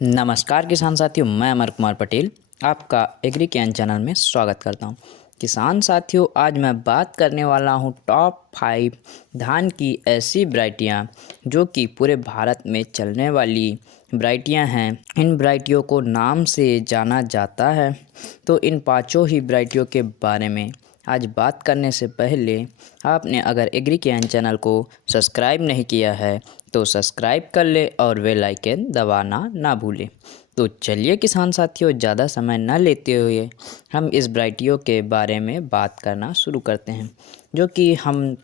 नमस्कार किसान साथियों, मैं अमर कुमार पटेल आपका एग्री ज्ञान चैनल में स्वागत करता हूं। किसान साथियों, आज मैं बात करने वाला हूं टॉप 5 धान की ऐसी वैरायटियां जो कि पूरे भारत में चलने वाली वैरायटियां हैं। इन वैरायटियों को नाम से जाना जाता है। तो इन पांचों ही वैरायटियों के बारे में आज बात करने से पहले आपने अगर एग्री ज्ञान चैनल को सब्सक्राइब नहीं किया है तो सब्सक्राइब कर ले और बेल आइकन दबाना ना भूलें। तो चलिए किसान साथियों, ज़्यादा समय न लेते हुए हम इस वैरायटियों के बारे में बात करना शुरू करते हैं। जो कि हम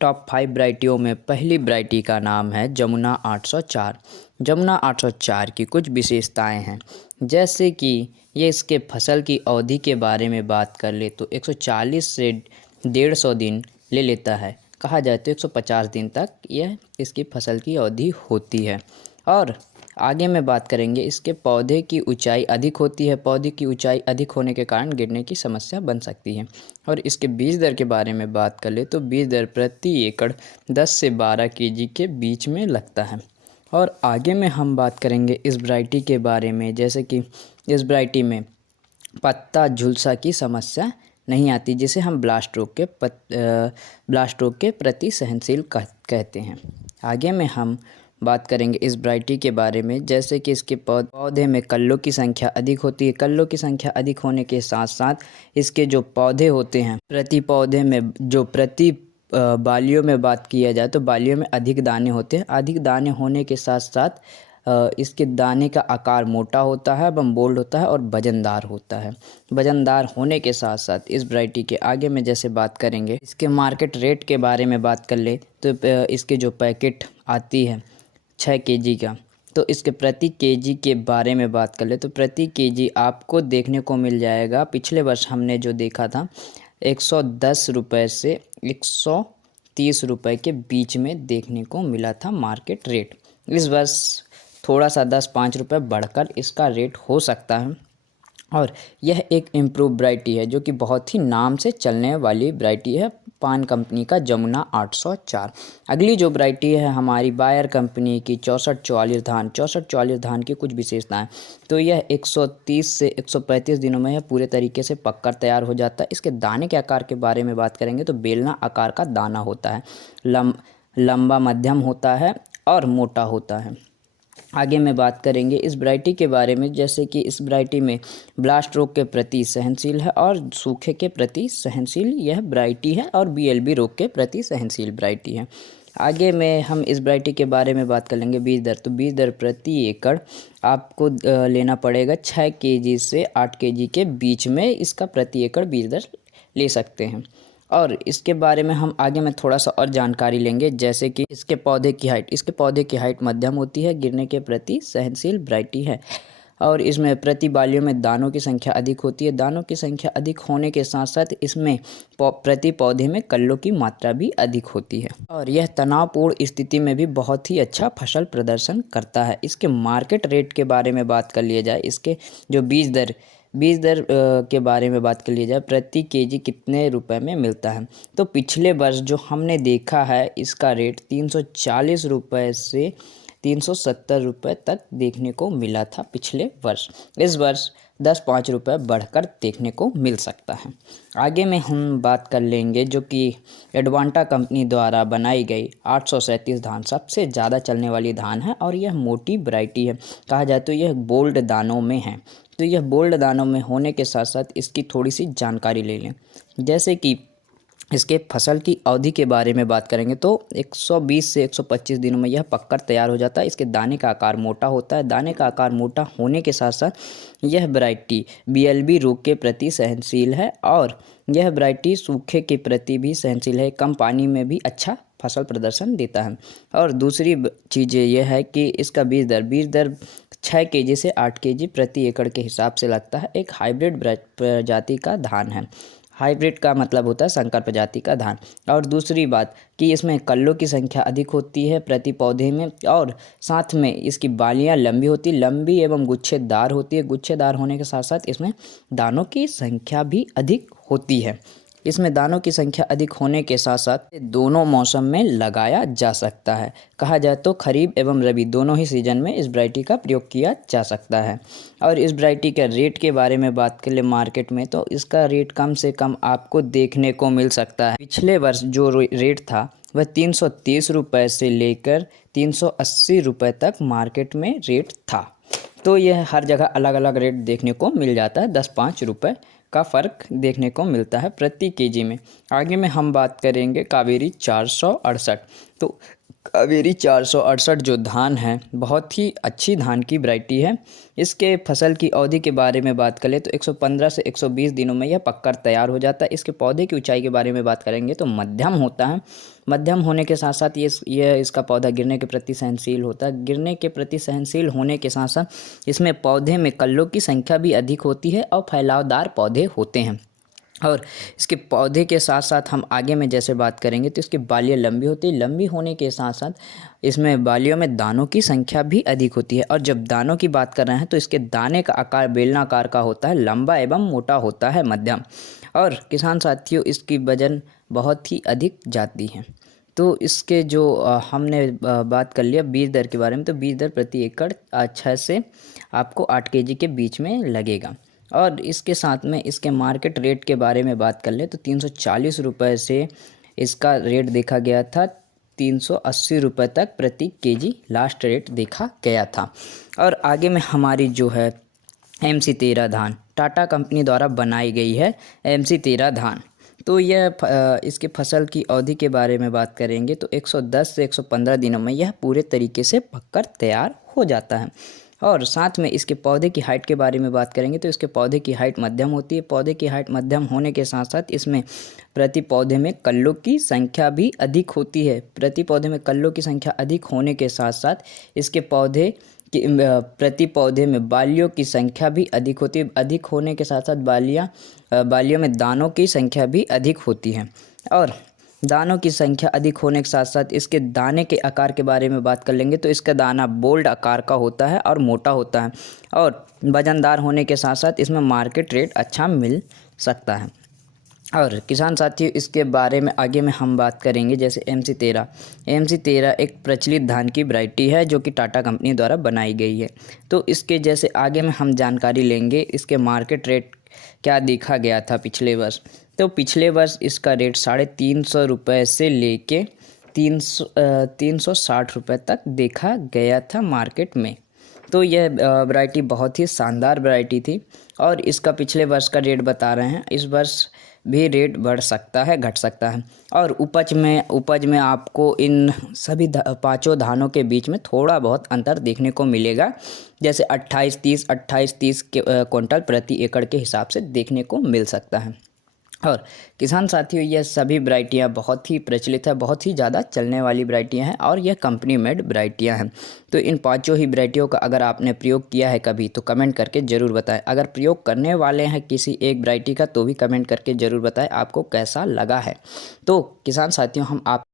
टॉप 5 वैरायटियों में पहली वैरायटी का नाम है जमुना 804। जमुना 804 की कुछ विशेषताएं हैं, जैसे कि ये इसके फसल की अवधि के बारे में बात कर ले तो 140 से 150 दिन ले लेता है। कहा जाए तो 150 दिन तक यह इसकी फसल की अवधि होती है। और आगे में बात करेंगे, इसके पौधे की ऊंचाई अधिक होती है। पौधे की ऊंचाई अधिक होने के कारण गिरने की समस्या बन सकती है। और इसके बीज दर के बारे में बात कर ले तो बीज दर प्रति एकड़ 10 से 12 केजी के बीच में लगता है। और आगे में हम बात करेंगे इस वैरायटी के बारे में, जैसे कि इस वैरायटी में पत्ता झुलसा की समस्या नहीं आती, जिसे हम ब्लास्ट रोग के प्रति सहनशील कहते हैं। आगे में हम बात करेंगे इस वैरायटी के बारे में, जैसे कि इसके पौधे में कल्लों की संख्या अधिक होती है। कल्लों की संख्या अधिक होने के साथ साथ इसके जो पौधे होते हैं, प्रति पौधे में जो प्रति बालियों में बात किया जाए तो बालियों में अधिक दाने होते हैं। अधिक दाने होने के साथ साथ इसके दाने का आकार मोटा होता है एवं बोल्ड होता है और वजनदार होता है। वजनदार होने के साथ साथ इस वैरायटी के आगे में जैसे बात करेंगे, इसके मार्केट रेट के बारे में बात कर ले तो इसके जो पैकेट आती है 6 केजी का, तो इसके प्रति केजी के बारे में बात कर ले तो प्रति केजी आपको देखने को मिल जाएगा, पिछले वर्ष हमने जो देखा था 110 रुपये से 130 रुपये के बीच में देखने को मिला था मार्केट रेट। इस वर्ष थोड़ा सा 10-5 रुपये बढ़कर इसका रेट हो सकता है। और यह एक इम्प्रूव वैरायटी है जो कि बहुत ही नाम से चलने वाली वैरायटी है, पान कंपनी का जमुना 804। अगली जो वैरायटी है हमारी बायर कंपनी की 6444 धान। 6444 धान की कुछ विशेषताएं, तो यह 130 से 135 दिनों में यह पूरे तरीके से पककर तैयार हो जाता है। इसके दाने के आकार के बारे में बात करेंगे तो बेलना आकार का दाना होता है, लंबा मध्यम होता है और मोटा होता है। आगे में बात करेंगे इस वैरायटी के बारे में, जैसे कि इस वैरायटी में ब्लास्ट रोग के प्रति सहनशील है और सूखे के प्रति सहनशील यह वैरायटी है और बीएलबी रोग के प्रति सहनशील वैरायटी है। आगे में हम इस वैरायटी के बारे में बात कर लेंगे बीज दर। तो बीज दर प्रति एकड़ आपको लेना पड़ेगा 6 केजी से 8 केजी के बीच में इसका प्रति एकड़ बीज दर ले सकते हैं। और इसके बारे में हम आगे में थोड़ा सा और जानकारी लेंगे, जैसे कि इसके पौधे की हाइट मध्यम होती है, गिरने के प्रति सहनशील वैरायटी है। और इसमें प्रति बालियों में दानों की संख्या अधिक होती है। दानों की संख्या अधिक होने के साथ साथ इसमें प्रति पौधे में कल्लों की मात्रा भी अधिक होती है। और यह तनावपूर्ण स्थिति में भी बहुत ही अच्छा फसल प्रदर्शन करता है। इसके मार्केट रेट के बारे में बात कर लिया जाए, इसके जो बीज दर के बारे में बात कर लिया जाए, प्रति केजी कितने रुपए में मिलता है, तो पिछले वर्ष जो हमने देखा है इसका रेट 340 रुपये से 370 रुपये तक देखने को मिला था पिछले वर्ष। इस वर्ष 10-5 रुपये बढ़कर देखने को मिल सकता है। आगे में हम बात कर लेंगे जो कि एडवांटा कंपनी द्वारा बनाई गई 837 धान सबसे ज़्यादा चलने वाली धान है और यह मोटी वैरायटी है। कहा जाए तो यह बोल्ड दानों में है। तो यह बोल्ड दानों में होने के साथ साथ इसकी थोड़ी सी जानकारी ले लें, जैसे कि इसके फसल की अवधि के बारे में बात करेंगे तो 120 से 125 दिनों में यह पककर तैयार हो जाता है। इसके दाने का आकार मोटा होता है। दाने का आकार मोटा होने के साथ साथ यह वैरायटी बीएलबी रोग के प्रति सहनशील है और यह वैरायटी सूखे के प्रति भी सहनशील है। कम पानी में भी अच्छा फसल प्रदर्शन देता है। और दूसरी चीज़ यह है कि इसका बीज दर 6 केजी से 8 केजी प्रति एकड़ के हिसाब से लगता है। एक हाइब्रिड प्रजाति का धान है। हाइब्रिड का मतलब होता है संकर प्रजाति का धान। और दूसरी बात कि इसमें कल्लों की संख्या अधिक होती है प्रति पौधे में, और साथ में इसकी बालियां लंबी एवं गुच्छेदार होती है। गुच्छेदार होने के साथ साथ इसमें दानों की संख्या भी अधिक होती है। इसमें दानों की संख्या अधिक होने के साथ साथ दोनों मौसम में लगाया जा सकता है। कहा जाए तो खरीफ एवं रबी दोनों ही सीजन में इस वैरायटी का प्रयोग किया जा सकता है। और इस वैरायटी के रेट के बारे में बात कर ले मार्केट में, तो इसका रेट कम से कम आपको देखने को मिल सकता है। पिछले वर्ष जो रेट था वह 330 रुपये से लेकर 380 रुपये तक मार्केट में रेट था। तो यह हर जगह अलग अलग रेट देखने को मिल जाता है, 10-5 रुपये का फ़र्क देखने को मिलता है प्रति केजी में। आगे में हम बात करेंगे कावेरी 468। तो कावेरी 468 जो धान है बहुत ही अच्छी धान की वैरायटी है। इसके फसल की अवधि के बारे में बात करें तो 115 से 120 दिनों में यह पककर तैयार हो जाता है। इसके पौधे की ऊंचाई के बारे में बात करेंगे तो मध्यम होता है। मध्यम होने के साथ साथ ये इसका पौधा गिरने के प्रति सहनशील होता है। गिरने के प्रति सहनशील होने के साथ साथ इसमें पौधे में कल्लों की संख्या भी अधिक होती है और फैलावदार पौधे होते हैं। और इसके पौधे के साथ साथ हम आगे में जैसे बात करेंगे तो इसकी बालियाँ लंबी होती है। लंबी होने के साथ साथ इसमें बालियों में दानों की संख्या भी अधिक होती है। और जब दानों की बात कर रहे हैं तो इसके दाने का आकार बेलनाकार का होता है, लंबा एवं मोटा होता है, मध्यम। और किसान साथियों इसकी वजन बहुत ही अधिक जाती है। तो इसके जो हमने बात कर लिया बीज दर के बारे में, तो बीज दर प्रति एकड़ 6 से आपको 8 केजी के बीच में लगेगा। और इसके साथ में इसके मार्केट रेट के बारे में बात कर ले तो 340 रुपये से इसका रेट देखा गया था 380 रुपये तक प्रति केजी लास्ट रेट देखा गया था। और आगे में हमारी जो है MC13 धान टाटा कंपनी द्वारा बनाई गई है MC13 धान। तो यह इसके फसल की अवधि के बारे में बात करेंगे तो 110 से 115 दिनों में यह पूरे तरीके से पककर तैयार हो जाता है। और साथ में इसके पौधे की हाइट के बारे में बात करेंगे तो इसके पौधे की हाइट मध्यम होती है। पौधे की हाइट मध्यम होने के साथ साथ इसमें प्रति पौधे में कल्लों की संख्या भी अधिक होती है। प्रति पौधे में कल्लों की संख्या अधिक होने के साथ साथ इसके पौधे कि प्रति पौधे में बालियों की संख्या भी अधिक होती है। अधिक होने के साथ साथ बालियों में दानों की संख्या भी अधिक होती है। और दानों की संख्या अधिक होने के साथ साथ इसके दाने के आकार के बारे में बात कर लेंगे तो इसका दाना बोल्ड आकार का होता है और मोटा होता है। और वजनदार होने के साथ साथ इसमें मार्केट रेट अच्छा मिल सकता है। और किसान साथियों इसके बारे में आगे में हम बात करेंगे जैसे MC13 एक प्रचलित धान की वैरायटी है जो कि टाटा कंपनी द्वारा बनाई गई है। तो इसके जैसे आगे में हम जानकारी लेंगे इसके मार्केट रेट क्या देखा गया था पिछले वर्ष। तो पिछले वर्ष इसका रेट 350 रुपये से लेके 360 रुपये तक देखा गया था मार्केट में। तो यह वैरायटी बहुत ही शानदार वैरायटी थी। और इसका पिछले वर्ष का रेट बता रहे हैं, इस वर्ष भी रेट बढ़ सकता है, घट सकता है। और उपज में आपको इन सभी पाँचों धानों के बीच में थोड़ा बहुत अंतर देखने को मिलेगा, जैसे 28-30 क्विंटल प्रति एकड़ के हिसाब से देखने को मिल सकता है। और किसान साथियों यह सभी वैरायटियाँ बहुत ही प्रचलित है, बहुत ही ज़्यादा चलने वाली वैरायटियाँ हैं और यह कंपनी मेड वैरायटियाँ हैं। तो इन पांचों ही वैरायटियों का अगर आपने प्रयोग किया है कभी तो कमेंट करके ज़रूर बताएं। अगर प्रयोग करने वाले हैं किसी एक वैरायटी का तो भी कमेंट करके ज़रूर बताएं आपको कैसा लगा है। तो किसान साथियों हम आप